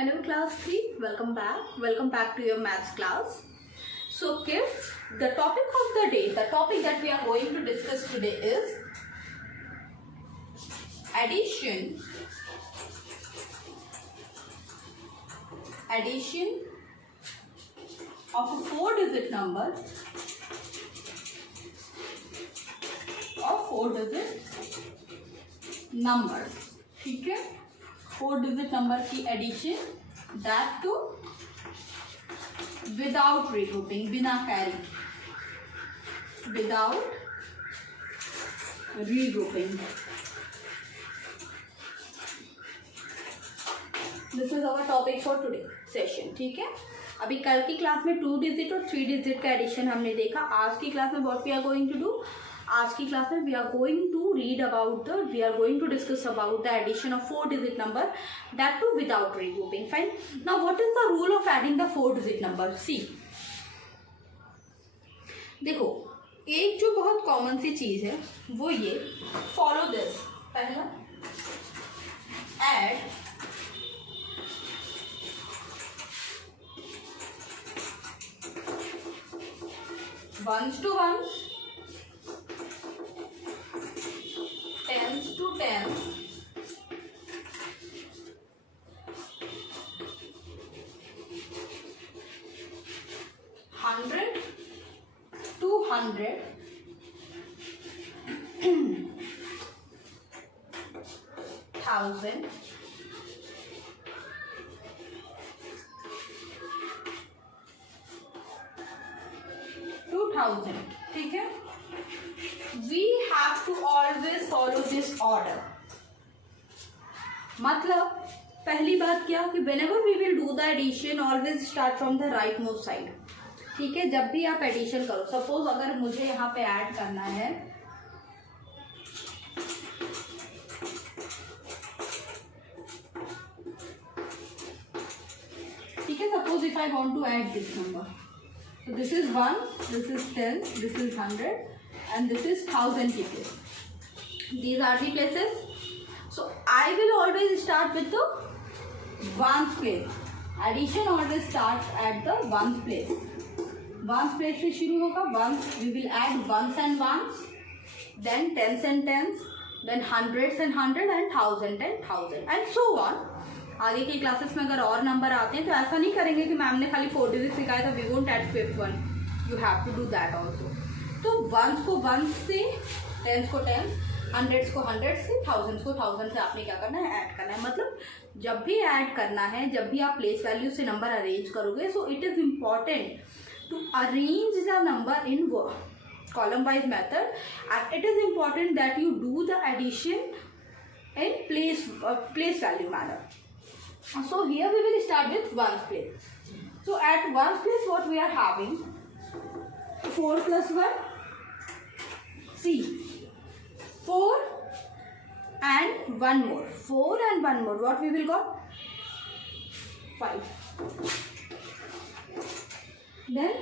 Hello class 3, welcome back to your maths class. So kids, the topic of the day, the topic that we are going to discuss today is addition of a 4-digit number ठीक है, 4-digit number की addition, that too without regrouping, बिना carry, without regrouping. This is our topic for today session. ठीक है, अभी कल की class में 2 डिजिट और 3 डिजिट का एडिशन हमने देखा. आज की क्लास में what we are going to do, आज की क्लास में we are going to discuss about the addition of 4-digit number, that too without regrouping. Fine. Now what is the rule of adding the 4-digit number? See, देखो, एक जो बहुत common सी चीज है वो ये, फॉलो दिस. पहला, add ones to ones, tens to tens, hundred to hundred, thousand, ठीक है. We have to always follow this order. मतलब पहली बात क्या कि whenever we will do the addition always start from the right most side. ठीक है, जब भी आप एडिशन करो, सपोज अगर मुझे यहाँ पे ऐड करना है, ठीक है, suppose if I want to add this number, so this is 1, this is 10, this is 100 and this is 1000 places. These are the places. So I will always start with the ones place. Addition always starts at the ones place. Ones place से शुरू होगा. Ones we will add ones and ones, then tens and tens, then hundreds and hundred and thousand and thousand and so on. आगे की classes में अगर और number आते हैं तो ऐसा नहीं करेंगे कि मैम ने खाली 4 डिजिट सिखाया था, we won't add 5th one. You have to do that also. तो वंस को वंस से, टेंस को टेंस, हंड्रेड्स को हंड्रेड से, थाउजेंड्स को थाउजेंड से आपने क्या करना है, ऐड करना है. मतलब जब भी ऐड करना है, जब भी आप प्लेस वैल्यू से नंबर अरेंज करोगे, so it is important to arrange the number in column wise method, and it is important that you do the addition in place value manner. So here we will start with ones place. So at ones place what we are having, 4 plus 1, see, 4 and 1 more, 4 and 1 more, what we will got, 5. Then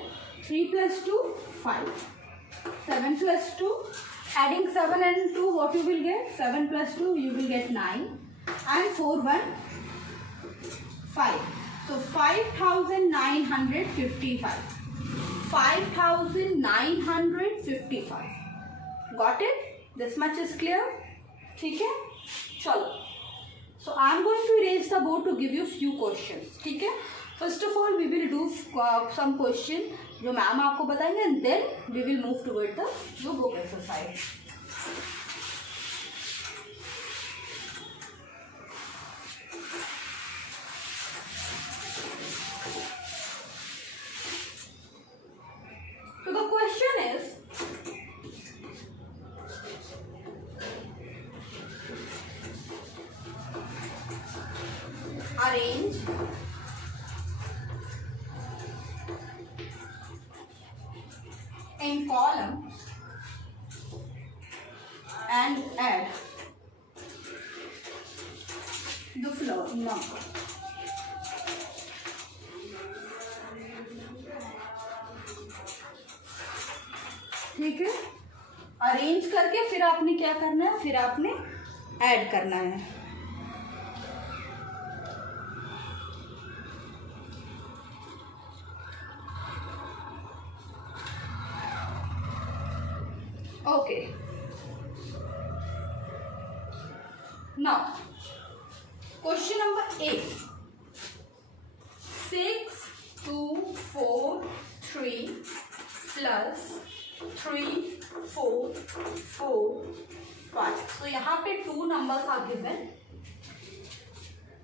3 plus 2, 5. 7 plus 2, adding 7 and 2, what you will get, 7 plus 2 you will get 9, and 4 1 5. So 5955. 5955. Got it? This much is clear? ठीक है, चलो. So I am going to erase the board to give you few questions. ठीक है. First of all we will do some question जो ma'am आपको बताएंगे, and then we will move toward the book exercise. So the question is, arrange in column and add the following number. ठीक है, arrange करके फिर आपने क्या करना है, फिर आपने ऐड करना है. Okay. Now, question number 8. 6, 2, 4, 3 plus 3, 4, 4, 5. So यहाँ पे 2 numbers are given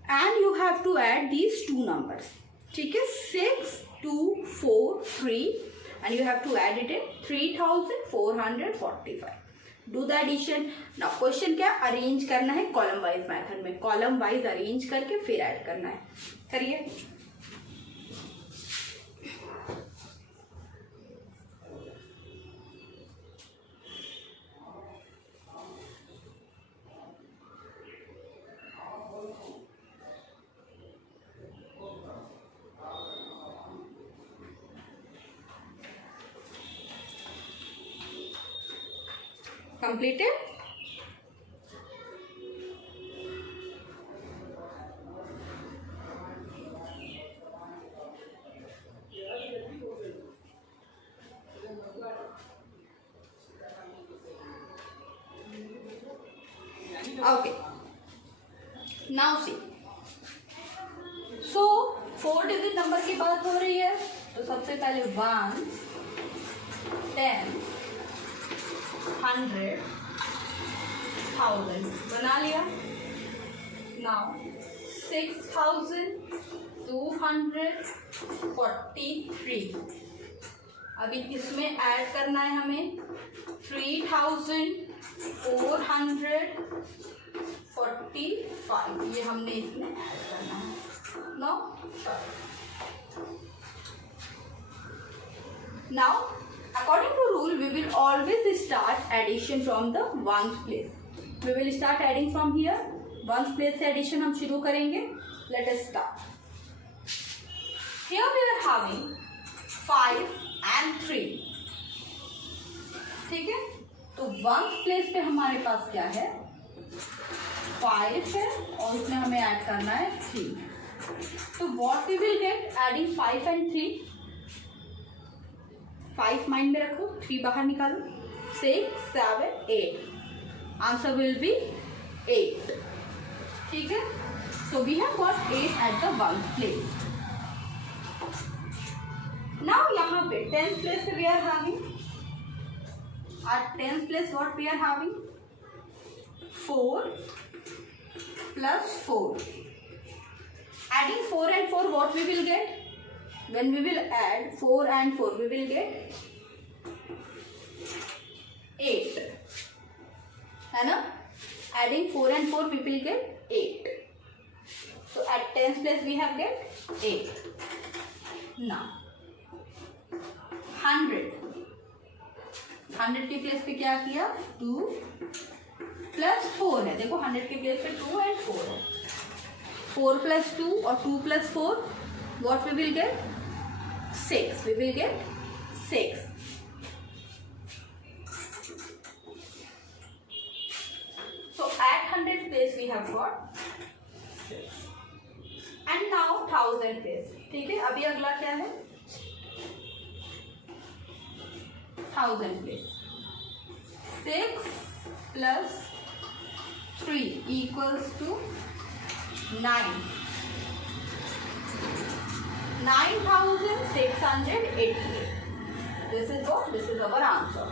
and you have to add these 2 numbers. ठीक है, 6, 2, 4, 3 and you have to add it in 3445. Do the addition. Now question क्या, अरेंज करना है कॉलम वाइज मेथड में, column wise arrange करके फिर ऐड करना है. करिए. Completed. Okay. Now see. So 4 digit number की बात हो रही है तो सबसे पहले 1, 10, 100, 1000 बना लिया. नाउ 6243. अभी इसमें ऐड करना है हमें 3445. ये हमने इसमें ऐड करना है. Now according to rule we will always start addition from the ones place. We will start adding from here. ones place से addition हम शुरू करेंगे. Let us start. Here we are having 5 and 3. ठीक है, तो ones place पे हमारे पास क्या है, 5 है और उसमें हमें ऐड करना है 3. तो what we will get adding 5 and 3. 5 माइंड में रखो, 3 बाहर निकालो. 6, 7, 8. Answer will be 8. ठीक है, so we have got 8 at the ones place. Now यहाँ पे 10th प्लेस पे we are having, at 10th place what we are having, 4 plus 4. Adding 4 and 4 what we will get, when we will add 4 and 4 we will get 8 है ना. Adding 4 and 4 we will get 8. So at 10th place we have get 8. Now 100 के place पे क्या किया, 2 plus 4 है. देखो 100 के place पे 2 and 4 है. 4 plus 2 और 2 plus 4 what we will get, 6. We will get 6. So at 100 place we have got 6. And now 1000 place. ठीक है, अभी अगला क्या है, 1000 place. 6 plus 3 equals to 9. 9688. This is what? This is our answer.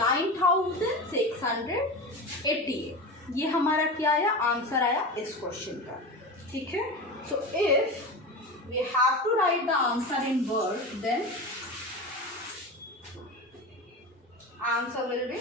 9688. ये हमारा क्या आया, आंसर आया इस क्वेश्चन का. ठीक है, so if we have to write the answer in word then answer will be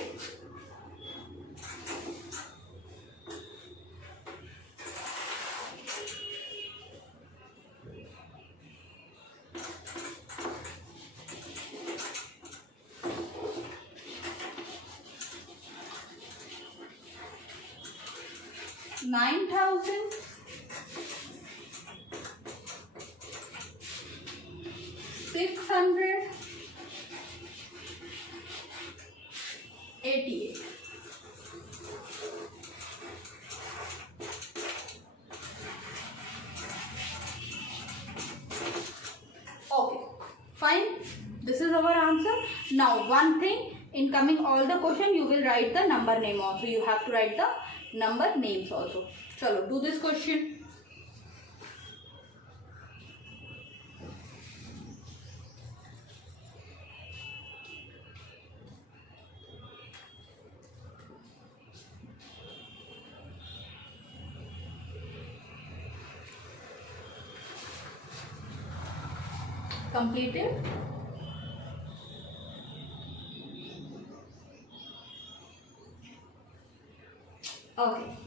9688. Okay, fine. This is our answer. Now one thing, In coming all the question, you will write the number name also. You have to write the number names also. Chalo, do this question. Completed. Okay.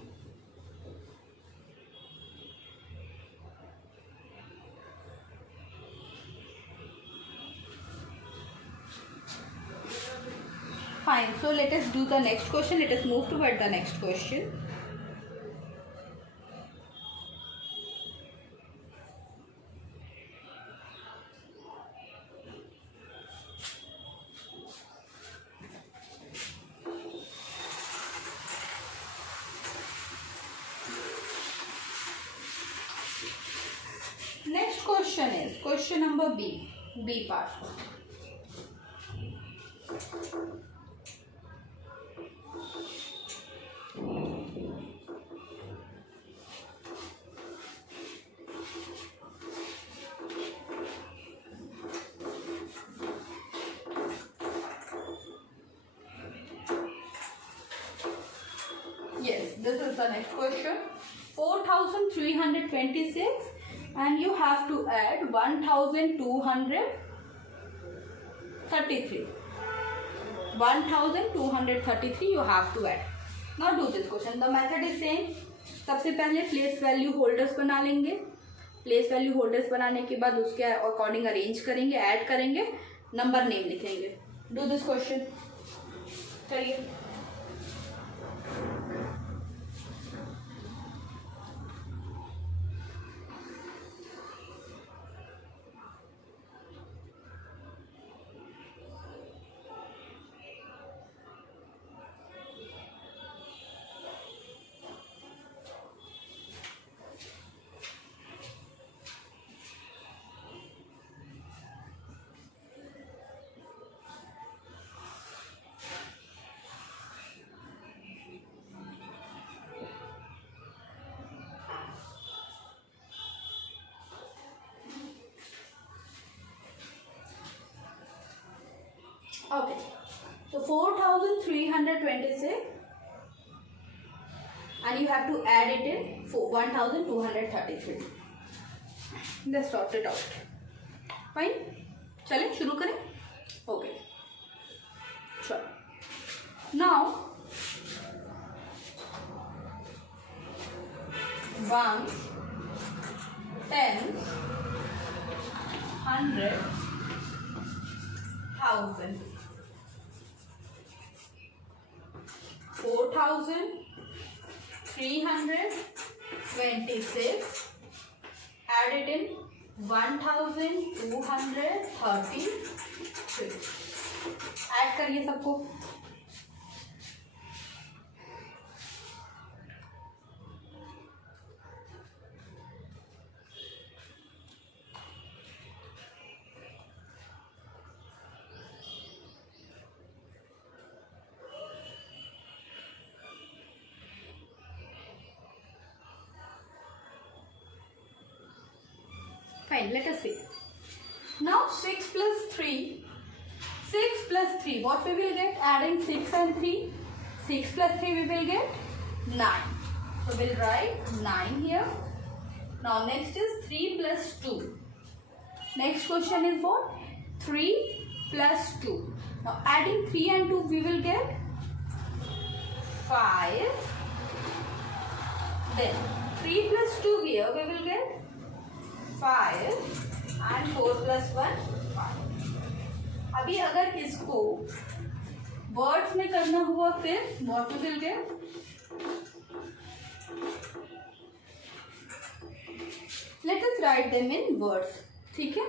Fine. So let us do the next question. Let us move toward the next question. Next question is question number B. B part. Yes, this is the next question. 4,326 and you have to add 1,233. 1,233 you have to add. Now do this question. The method is same. सबसे पहले place value holders बना लेंगे. Place value holders बनाने के बाद उसके according arrange करेंगे, add करेंगे, नंबर नेम लिखेंगे. Do this question. चलिए. Okay, so 4,326 and you have to add it in 1,233. Let's sort it out. Fine. चलें शुरू करें. Okay. Sure. Now 1, 10, 100, 1,000. 4,326 added in 1,233. Add करिए सबको. Fine, let us see. Now 6 plus 3. 6 plus 3. What we will get? Adding 6 and 3. 6 plus 3 we will get 9. So we'll write 9 here. Now next is 3 plus 2. Next question is what? 3 plus 2. Now adding 3 and 2 we will get 5. Then 3 plus 2 here we will get 5 and 4 plus 1 5. अभी अगर इसको words में करना हुआ फिर what we will get? Let us write them in words. ठीक है,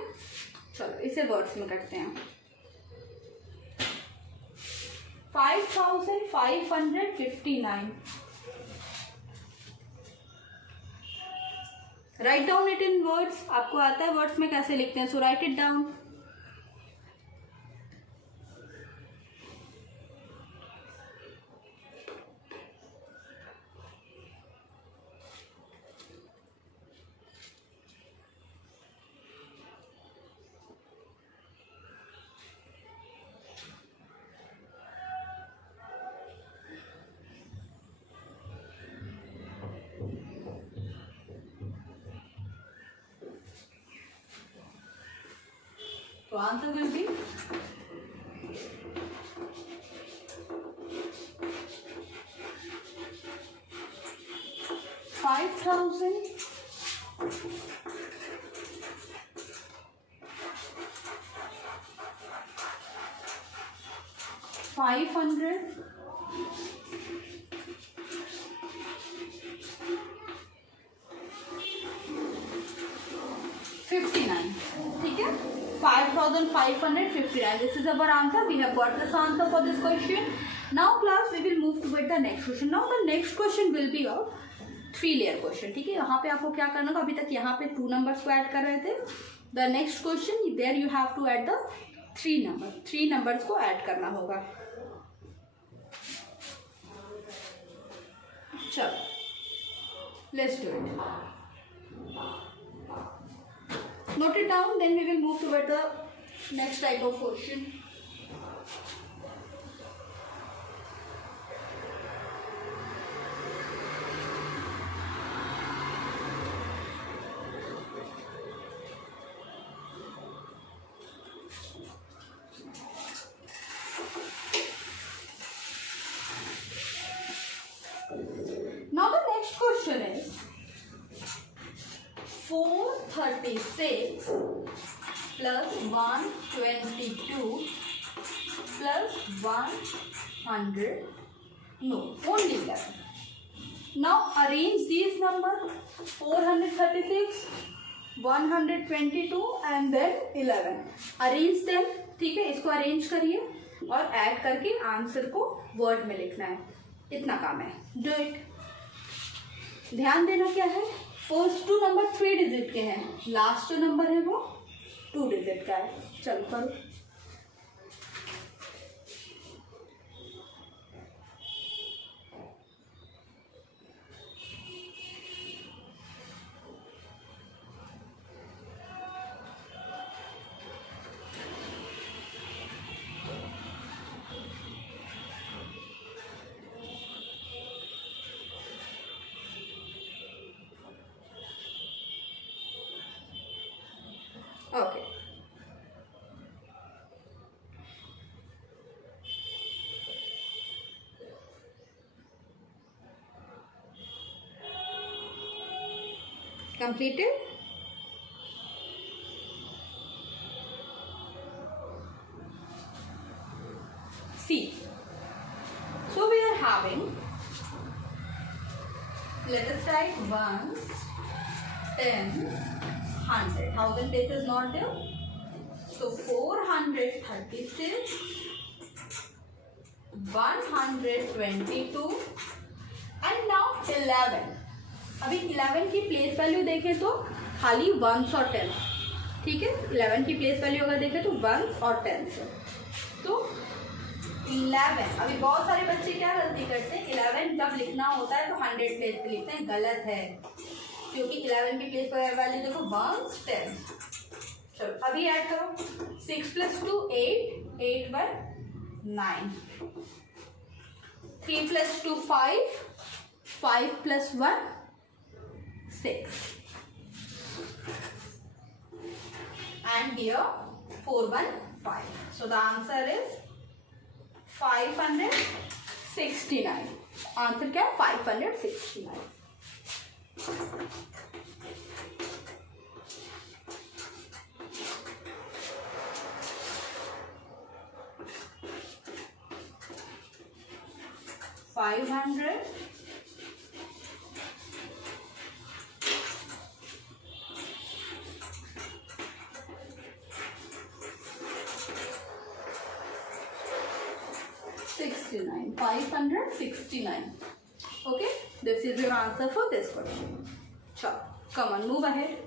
चलो इसे वर्ड्स में करते हैं. 5,559. Right down it in words. आपको आता है वर्ड्स में कैसे लिखते हैं, so write it down. So answer will be 5,000 500 59. ठीक है, 5,559. This is our answer. We have got this answer for this question. Now class, we will move toward the next question. Now the next question will be of 3 layer question. ठीक है, यहाँ पे आपको क्या करना होगा, अभी तक यहाँ पे 2 numbers को ऐड कर रहे थे. The next question, there you have to add the 3 numbers को ऐड करना होगा. चलो, let's do it. Note it down, then we will move toward the next type of question. Now the next question is 436 plus 122 plus 100, no, only 11. Now arrange these numbers, 436, 122 and then 11. Arrange them. ठीक है, इसको arrange करिए और add करके answer को word में लिखना है. इतना काम है. Do it. ध्यान देना क्या है, फर्स्ट 2 नंबर 3 डिजिट के हैं, लास्ट जो नंबर है वो 2 डिजिट का है. चलो करो. Okay. Completed? See. So we are having, let us write 1, 10, 100. 1,000 places not there. So 436, 122 and now 11. अभी 11 की प्लेस वैल्यू देखें तो खाली 1s और 10s. ठीक है, 11 की प्लेस वैल्यू अगर देखें तो 1s और 10s. तो 11, अभी बहुत सारे बच्चे क्या गलती करते हैं, 11 जब लिखना होता है तो 100 प्लेस पे लिखते हैं. गलत है, क्योंकि 11 की प्लेस पर वैल्यू देखो 1s 10s. चलो अभी ऐड करो. 6 + 2 8, 8 + 9. 3 + 2 5, 5 + 1 6. And here 4 1 5. So the answer is 569. Answer क्या है, 569. $500, 69, 569. Okay, this is your answer for this question. Sure, come on, move ahead.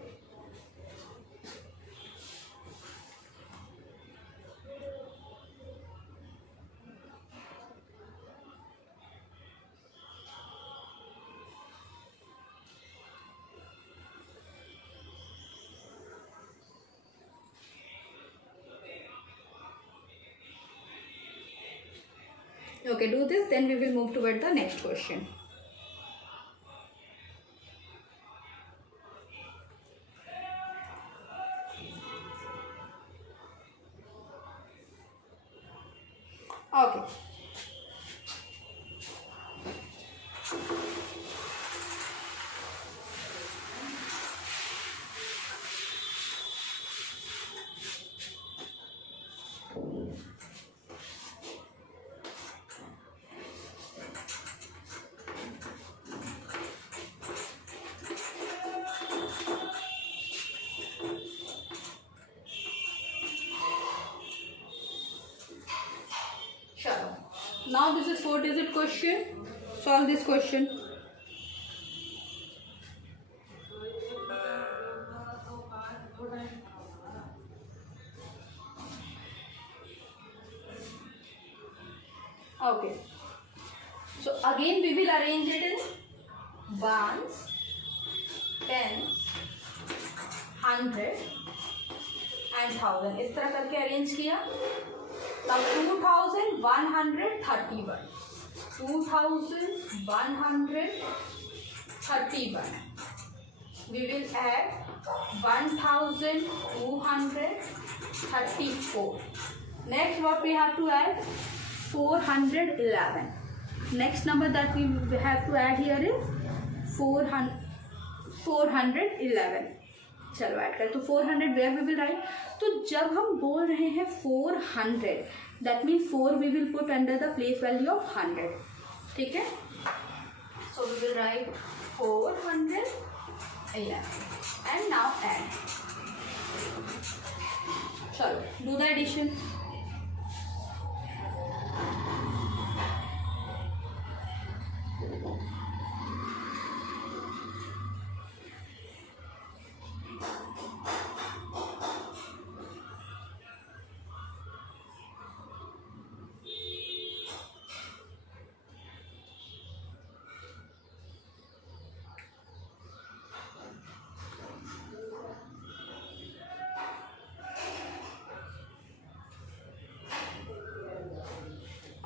Okay, do this, then we will move toward the next question. Okay. Sure. Now this is 4-digit question. Solve this question. Okay. So again we will arrange it in ones, tens, 100 and 1000. इस तरह करके arrange किया. तब 2131. 2131. We will add 1234. Next what we have to add? 411. Next number that we have to add here is 411. चलो add करें. तो 400 where we will write? तो जब हम बोल रहे हैं 400, that means 4 we will put under the place value of 100. ठीक है. So we will write 411 and now add. चलो do the addition.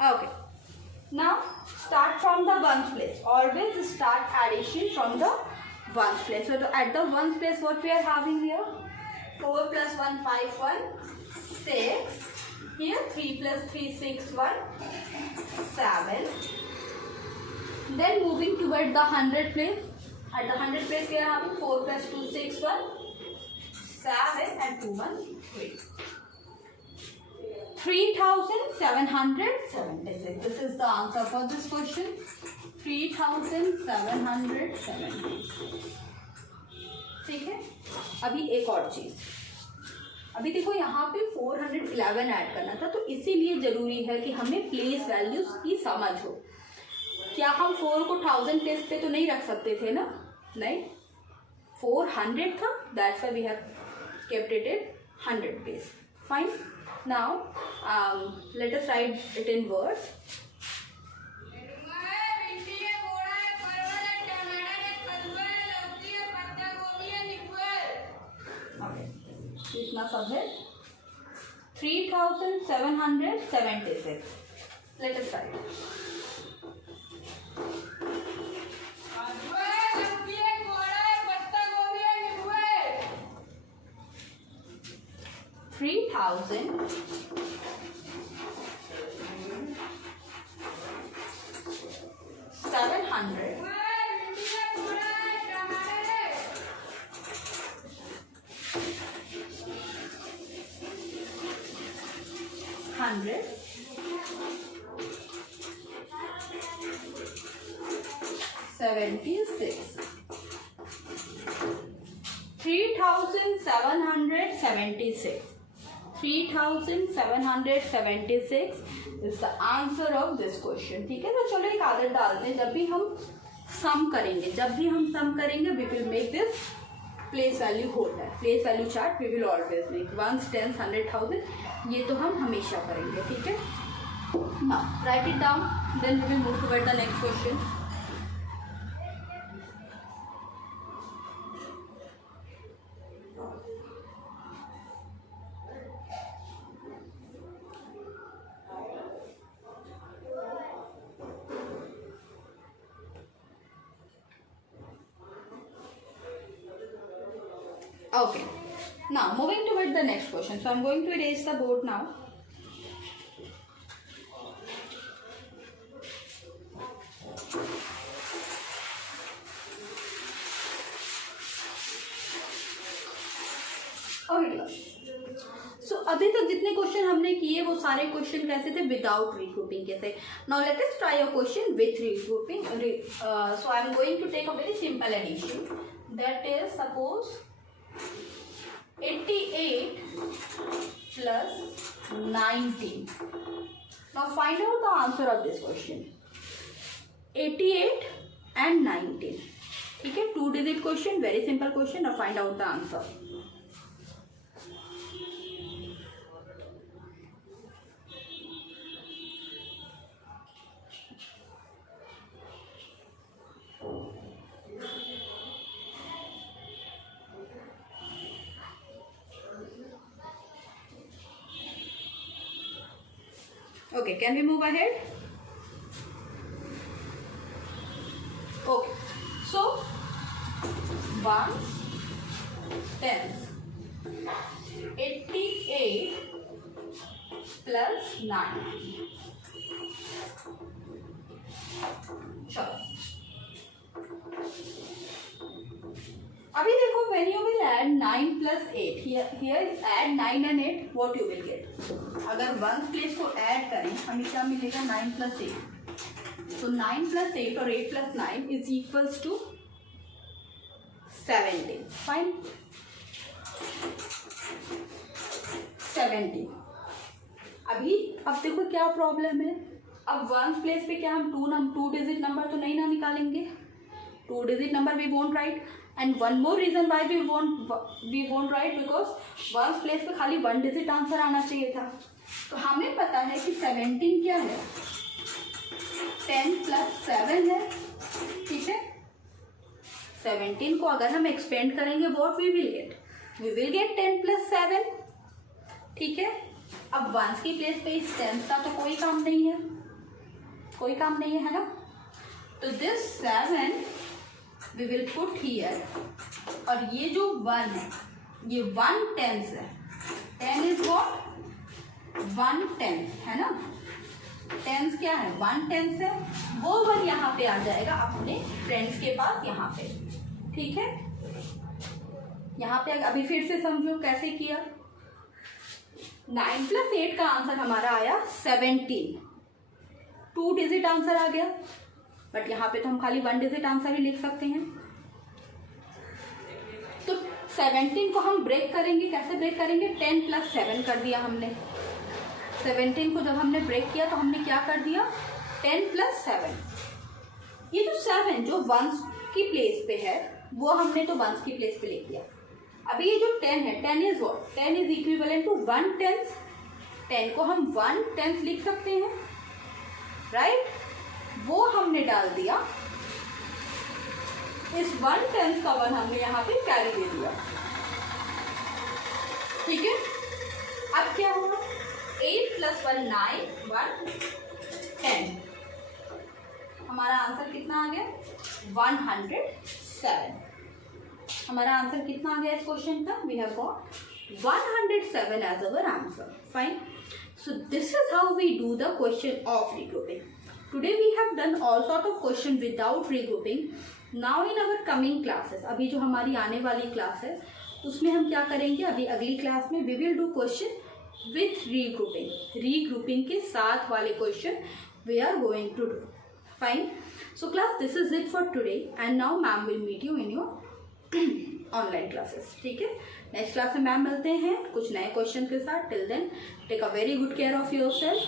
Okay. Now start from the ones place. Always start addition from the ones place. So at the ones place, what we are having here? 4 plus 1, 5, 1, 6. Here 3 plus 3, 6, 1, 7. Then moving toward the 100 place. At the 100 place, we are having 4 plus 2, 6, 1, 7 and 2, 1, 3. 3776. This is the answer for this question. 3776. ठीक है. अभी एक और चीज. अभी देखो यहाँ पे 411 ऐड करना था, तो इसीलिए जरूरी है कि हमें प्लेस वैल्यूज की समझ हो. क्या हम 4 को 1000 प्लेस पे तो नहीं रख सकते थे ना? नहीं. 400 था, that's why we have kept it in 100 place. Fine. Now, let us write it in words. Okay. इतना सब है. 3776. Let us write. $3,776. $176. 3776. 3776 is the answer of this question. ठीक है. तो चलो एक आदत डालते हैं. जब भी हम सम करेंगे we will make this place value holder, place value chart we will always make. Ones, tens, 100,000 ये तो हम हमेशा करेंगे. ठीक है. Now write it down, then we will move toward the next question. Okay. Now moving toward the next question. So I'm going to erase the board now. सो अभी तक जितने क्वेश्चन हमने किए वो सारे क्वेश्चन कैसे थे, विदाउट रीग्रुपिंग के थे. Now let us try a question with regrouping. So I am going to take a very simple addition, that is suppose 88 plus 19. Now find out the answer of this question. 88 and 19. ठीक है, 2 digit question, very simple question. Now find out the answer. Okay, can we move ahead? Okay, so 1 10 88 plus 9. Sure. अभी देखो, when you will add 9 plus 8, here add 9 and 8, what you will get? अगर one place को add करें हमें क्या मिलेगा, 9 plus 8. So 9 plus 8 और 8 plus 9 is equals to 17. Fine. 17. अभी अब देखो क्या प्रॉब्लम है. अब वन प्लेस पे क्या हम टू डिजिट नंबर तो नहीं ना निकालेंगे. 2 digit number we won't write. And one more reason why we won't write, because one place पे खाली 1 digit आंसर आना चाहिए था. तो हमें पता है कि 17 क्या है, 10 plus 7 है. ठीक है, 17 को अगर हम एक्सपेंड करेंगे what we will get 10 plus 7. ठीक है, अब वंस की प्लेस पे इस 10 का तो कोई काम नहीं है ना. तो this 7 we will put here, और ये जो 1 है ये 1 tenth है. 10 is what? 1 tenth है ना. 10 क्या है, 1 tenth है. वो 1 यहाँ पे आ जाएगा अपने फ्रेंड्स के पास यहाँ पे. ठीक है, यहाँ पे अभी फिर से समझो कैसे किया. 9 plus 8 का आंसर हमारा आया 17. 2 डिजिट आंसर आ गया, बट यहाँ पे तो हम खाली 1 डिजिट आंसर ही लिख सकते हैं. तो 17 को हम ब्रेक करेंगे. कैसे ब्रेक करेंगे, 10 plus 7 कर दिया हमने. 17 को जब हमने ब्रेक किया तो हमने क्या कर दिया, 10 plus 7. ये जो 7 जो वंस की प्लेस पे है वो हमने तो वंस की प्लेस पे लिख दिया. अभी ये जो 10 है, 10 is what, 10 is equivalent to 1 tenth. 10 को हम 1 tenth लिख सकते हैं, राइट. वो हमने डाल दिया. इस 1 tenth का 1 हमने यहाँ पे कैरी दे दिया. ठीक है, अब क्या होगा, 8 plus 1 9, 1 10. हमारा आंसर कितना आ गया, 107. हमारा आंसर कितना आ गया इस क्वेश्चन का, we have got 107 as our answer. Fine. So this is how we do the question of regrouping. Today we have done all sort of question without regrouping. Now in our coming classes, अभी जो हमारी आने वाली class है उसमें हम क्या करेंगे, अभी अगली क्लास में we will do question with regrouping. Regrouping के साथ वाले question we are going to do. Fine. So class, this is it for today, and now ma'am will meet you in your online classes. ठीक है, next class में ma'am मिलते हैं कुछ नए क्वेश्चन के साथ. Till then take a very good care of yourself.